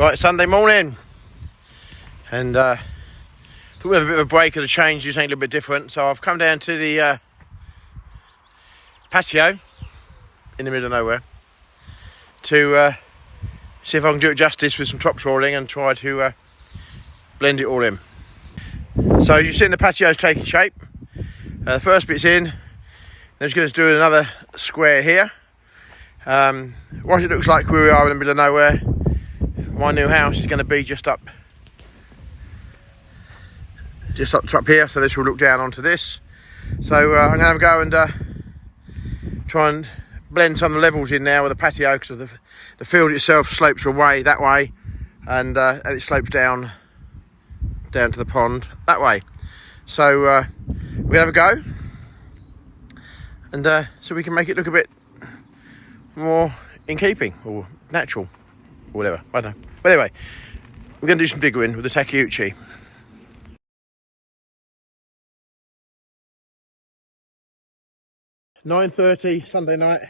Right, Sunday morning, and thought we'd have a bit of a break of the change, do something a little bit different. So I've come down to the patio in the middle of nowhere to see if I can do it justice with some topsoiling and try to blend it all in. So you see the patio's taking shape. The first bit's in. Then just going to do another square here. What it looks like where we are in the middle of nowhere. My new house is going to be just up the top here, so this will look down onto this. So I'm going to have a go and try and blend some of the levels in now with the patio, because the field itself slopes away that way, and it slopes down to the pond that way. So we're going to have a go, and so we can make it look a bit more in keeping or natural or whatever, I don't know. But anyway, we're going to do some digging with the Takeuchi. $9:30 Sunday night.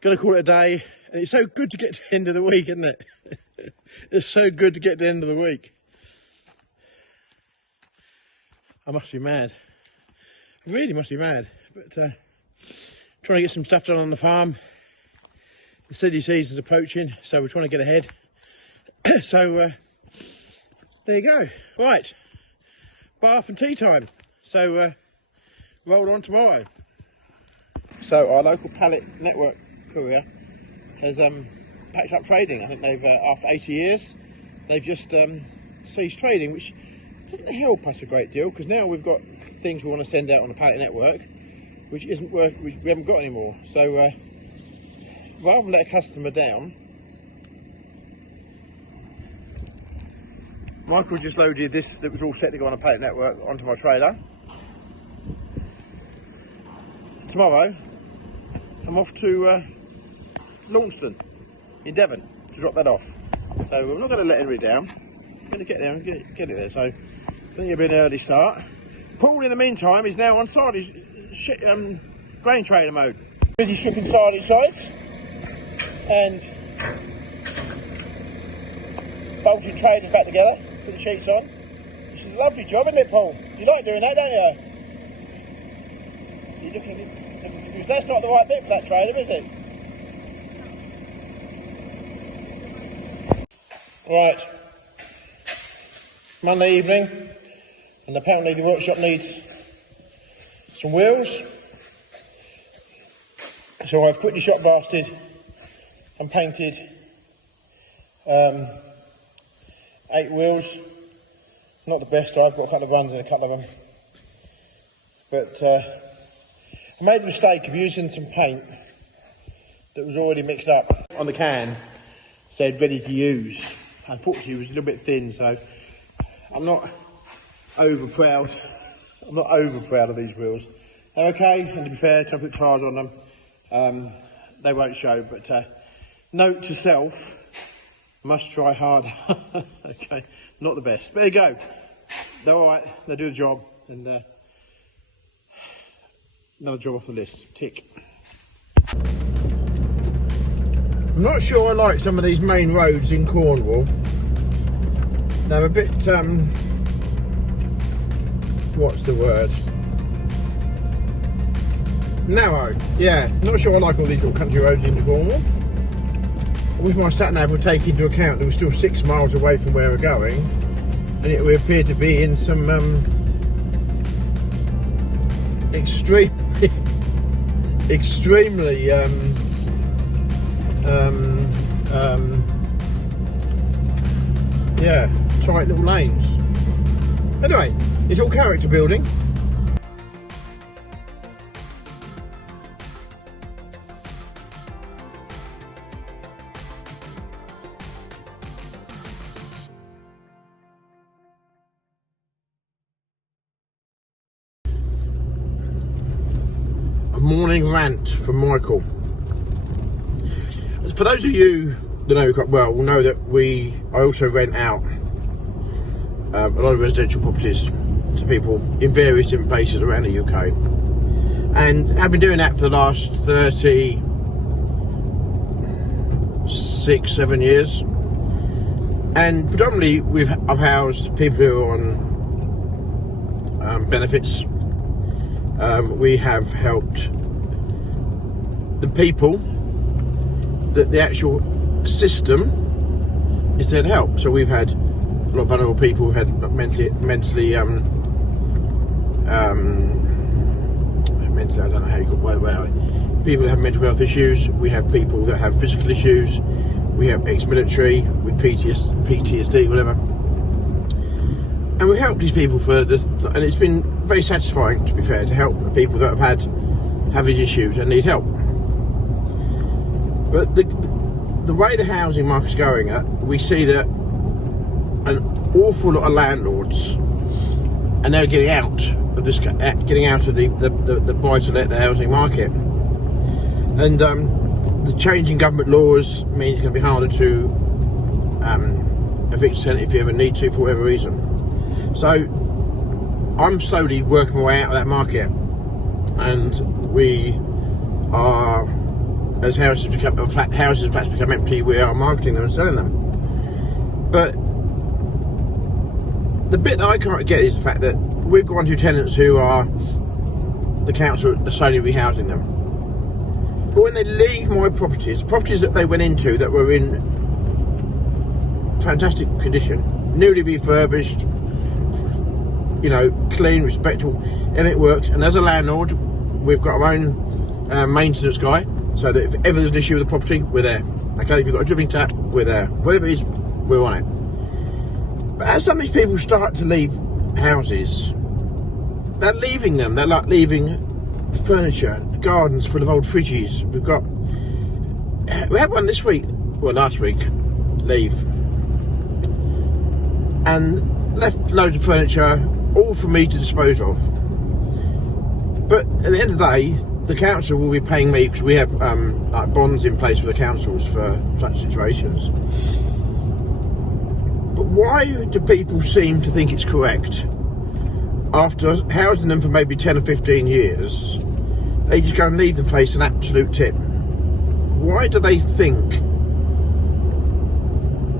Gonna call it a day, and it's so good to get to the end of the week, isn't it? It's so good to get to the end of the week. I must be mad. I really must be mad. But trying to get some stuff done on the farm. The silly season's approaching, so we're trying to get ahead. So there you go. Right, bath and tea time. So roll on tomorrow. So our local pallet network courier has packed up trading. I think they've after 80 years they've just ceased trading, which doesn't help us a great deal, because now we've got things we want to send out on the pallet network which we haven't got anymore. So rather than let a customer down, Michael just loaded this that was all set to go on a pallet network onto my trailer. Tomorrow I'm off to Launceston in Devon to drop that off. So we're not going to let anybody down. I'm going to get there and get it there. So I think it'll be an early start. Paul, in the meantime, is now on silage grain trailer mode. Busy stripping silage sides and bolting trailers back together, put the sheets on. Which is a lovely job, isn't it, Paul? You like doing that, don't you? You're looking at, that's not the right bit for that trailer, is it? Right, Monday evening, and apparently the workshop needs some wheels. So I've quickly shot blasted and painted 8 wheels. Not the best, I've got a couple of ones and a couple of them. But I made the mistake of using some paint that was already mixed up. On the can said ready to use. Unfortunately it was a little bit thin, so I'm not over proud of these wheels. They're okay, and to be fair, try to put tyres on them. They won't show, but note to self, must try harder. Okay, not the best, but there you go. They're alright, they do the job, and another job off the list, tick. I'm not sure I like some of these main roads in Cornwall. They're a bit, what's the word? Narrow, yeah. Not sure I like all these little country roads into Cornwall. With my sat-nav we'll take into account that we're still 6 miles away from where we're going, and it would appear to be in some extremely yeah, tight little lanes. Anyway, it's all character building. A morning rant from Michael. For those of you that know me quite well will know that I also rent out a lot of residential properties to people in various different places around the UK, and I've been doing that for the last 36-7 years. And predominantly I've housed people who are on benefits. We have helped the people that the actual system is there to help. So we've had a lot of vulnerable people who had mentally, I don't know how you call it, people that have mental health issues. We have people that have physical issues. We have ex-military with PTSD, whatever. And we helped these people and it's been very satisfying, to be fair, to help the people that have these issues and need help. But the way the housing market's going, we see that an awful lot of landlords are now getting out of the buy-to-let, the housing market, and the change in government laws means it's going to be harder to evict a tenant if you ever need to, for whatever reason. So I'm slowly working my way out of that market, and we are, as houses flats become empty, we are marketing them and selling them. But the bit that I can't get is the fact that we've got 1 or 2 tenants who are, the council are slowly rehousing them. But when they leave my properties that they went into that were in fantastic condition, newly refurbished, you know, clean, respectable, and it works. And as a landlord, we've got our own maintenance guy, so that if ever there's an issue with the property, we're there. Okay, if you've got a dripping tap, we're there. Whatever it is, we're on it. But as some of these people start to leave houses, they're leaving them. They're like leaving furniture, gardens full of old fridges. We had one this week, well, last week, leave, and left loads of furniture, all for me to dispose of. But at the end of the day, the council will be paying me, because we have like bonds in place for the councils for such situations. But why do people seem to think it's correct, after housing them for maybe 10 or 15 years, they just go and leave the place an absolute tip? Why do they think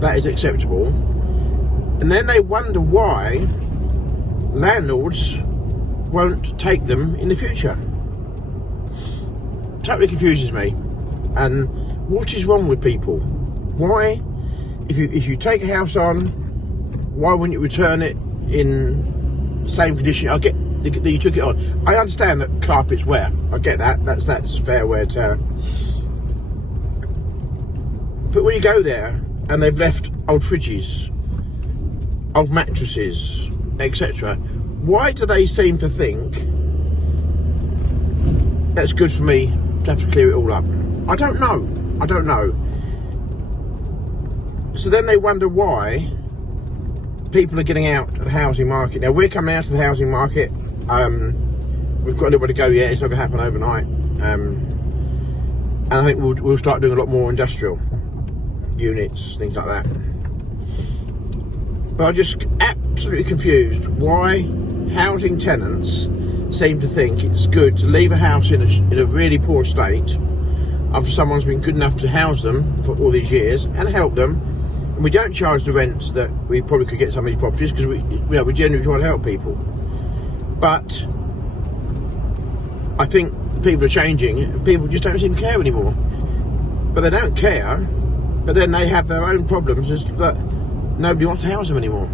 that is acceptable? And then they wonder why landlords won't take them in the future. Totally confuses me. And what is wrong with people? Why, if you take a house on, why wouldn't you return it in the same condition? I get that you took it on. I understand that carpets wear. I get that. That's fair wear tear. But when you go there and they've left old fridges, old mattresses, etc., why do they seem to think that's good for me to have to clear it all up? I don't know. So then they wonder why people are getting out of the housing market. Now we're coming out of the housing market. We've got a little way to go yet. It's not going to happen overnight. And I think we'll start doing a lot more industrial units, things like that. But I'm just absolutely confused why housing tenants seem to think it's good to leave a house in a really poor state after someone's been good enough to house them for all these years and help them. And we don't charge the rents that we probably could get some of these properties, because we generally try to help people. But I think people are changing and people just don't seem to care anymore. But they don't care, but then they have their own problems as that nobody wants to house them anymore.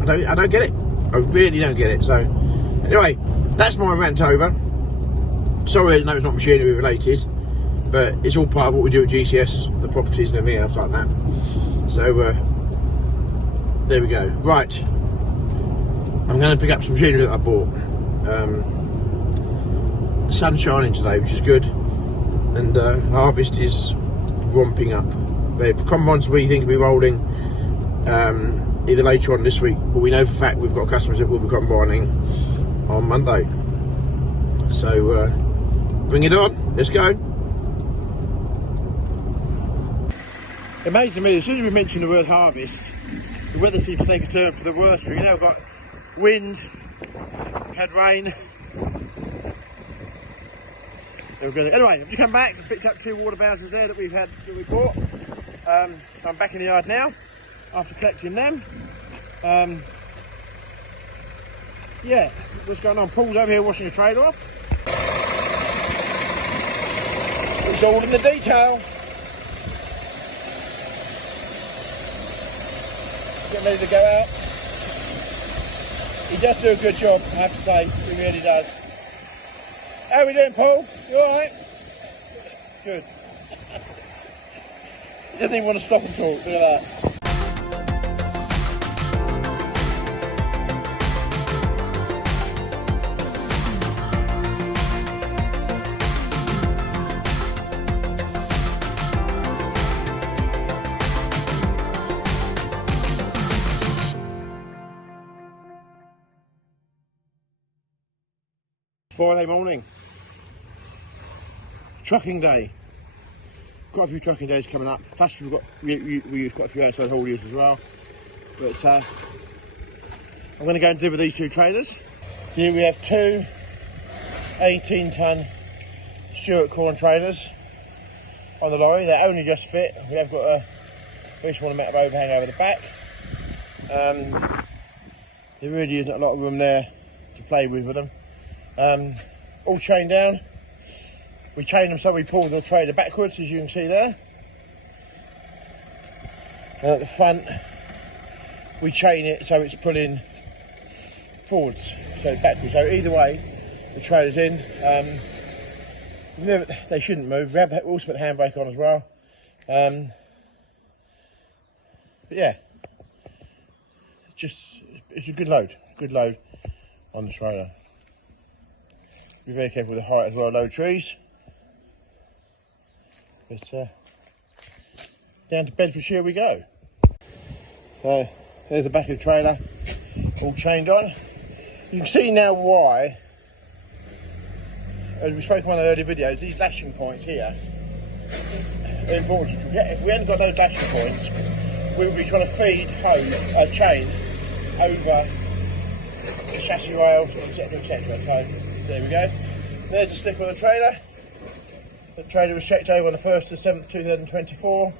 I don't get it. I really don't get it. So anyway, that's my rant over. Sorry, I know it's not machinery related, but it's all part of what we do at GCS, the properties and everything else like that. So there we go. Right, I'm going to pick up some machinery that I bought. The sun's shining today, which is good, and harvest is romping up. The combines we think will be rolling either later on this week, but we know for a fact we've got customers that will be combining on Monday. So bring it on, let's go. Amazing me, as soon as we mention the word harvest, the weather seems to take a turn for the worse. You know, we've got wind, we've had rain. Anyway, I've just come back and picked up 2 water bowsers there that we bought. So I'm back in the yard now after collecting them. Yeah, what's going on? Paul's over here washing the trailer off. It's all in the detail. Getting ready to go out. He does do a good job, I have to say. He really does. How are we doing, Paul? You alright? Good. He doesn't even want to stop and talk. Look at that. Friday morning, trucking day. Quite a few trucking days coming up. Plus we use quite a few outside hauliers as well. But I'm going to go and deliver these two trailers. So here we have two 18-ton Stewart corn trailers on the lorry. They only just fit. We have got a very small amount of overhang over the back. There really isn't a lot of room there to play with them. All chained down. We chain them so we pull the trailer backwards, as you can see there. And at the front, we chain it so it's pulling forwards, so backwards. So either way, the trailer's in. They shouldn't move. We also put the handbrake on as well. But yeah, it's a good load on the trailer. Be very careful with the height as well, low trees. But down to Bedfordshire we go. So there's the back of the trailer, all chained on. You can see now why, as we spoke in one of the earlier videos, these lashing points here are important. If we hadn't got those lashing points, we would be trying to feed a chain over the chassis rails, etc, etc. So there we go. There's the sticker on the trailer. The trailer was checked over on the 1st of 7th 2024.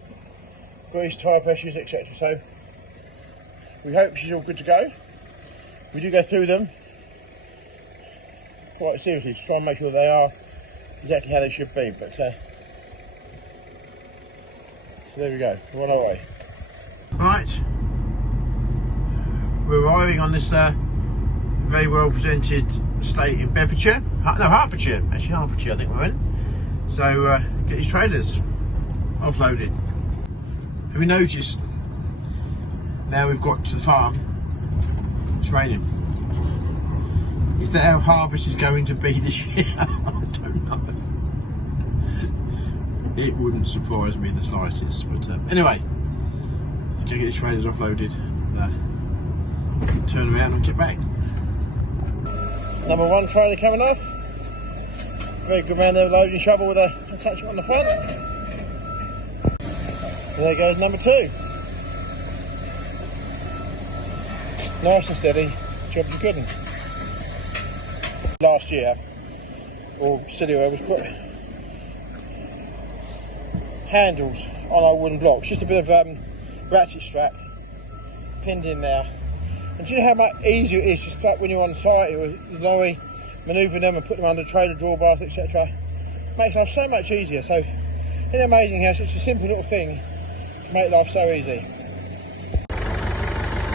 Grease, tyre pressures, etc. So we hope she's all good to go. We do go through them quite seriously to try and make sure they are exactly how they should be. But so there we go. We're on our way. Right, we're arriving on this very well presented estate in Bedfordshire. No, Hertfordshire. Actually, Hertfordshire, I think we're in. So get these trailers offloaded. Have you noticed? Now we've got to the farm. It's raining. Is that how harvest is going to be this year? I don't know. It wouldn't surprise me in the slightest. But anyway, I'm gonna get these trailers offloaded. Turn around and get back. Number one trailer coming off. Very good man there, loading shovel with an attachment on the front. And there goes number two. Nice and steady, job's a good one. Last year, or silly way, was put handles on our wooden blocks, just a bit of ratchet strap pinned in there. And do you know how much easier it is, just like when you're on site with the lorry, manoeuvring them and putting them under trailer drawbars, etc. Makes life so much easier. So, isn't it amazing how such a simple little thing can make life so easy?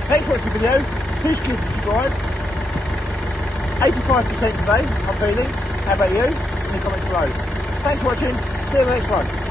Thanks for watching the video. Please click subscribe. 85% today, I'm feeling. How about you? In the comments below. Thanks for watching. See you in the next one.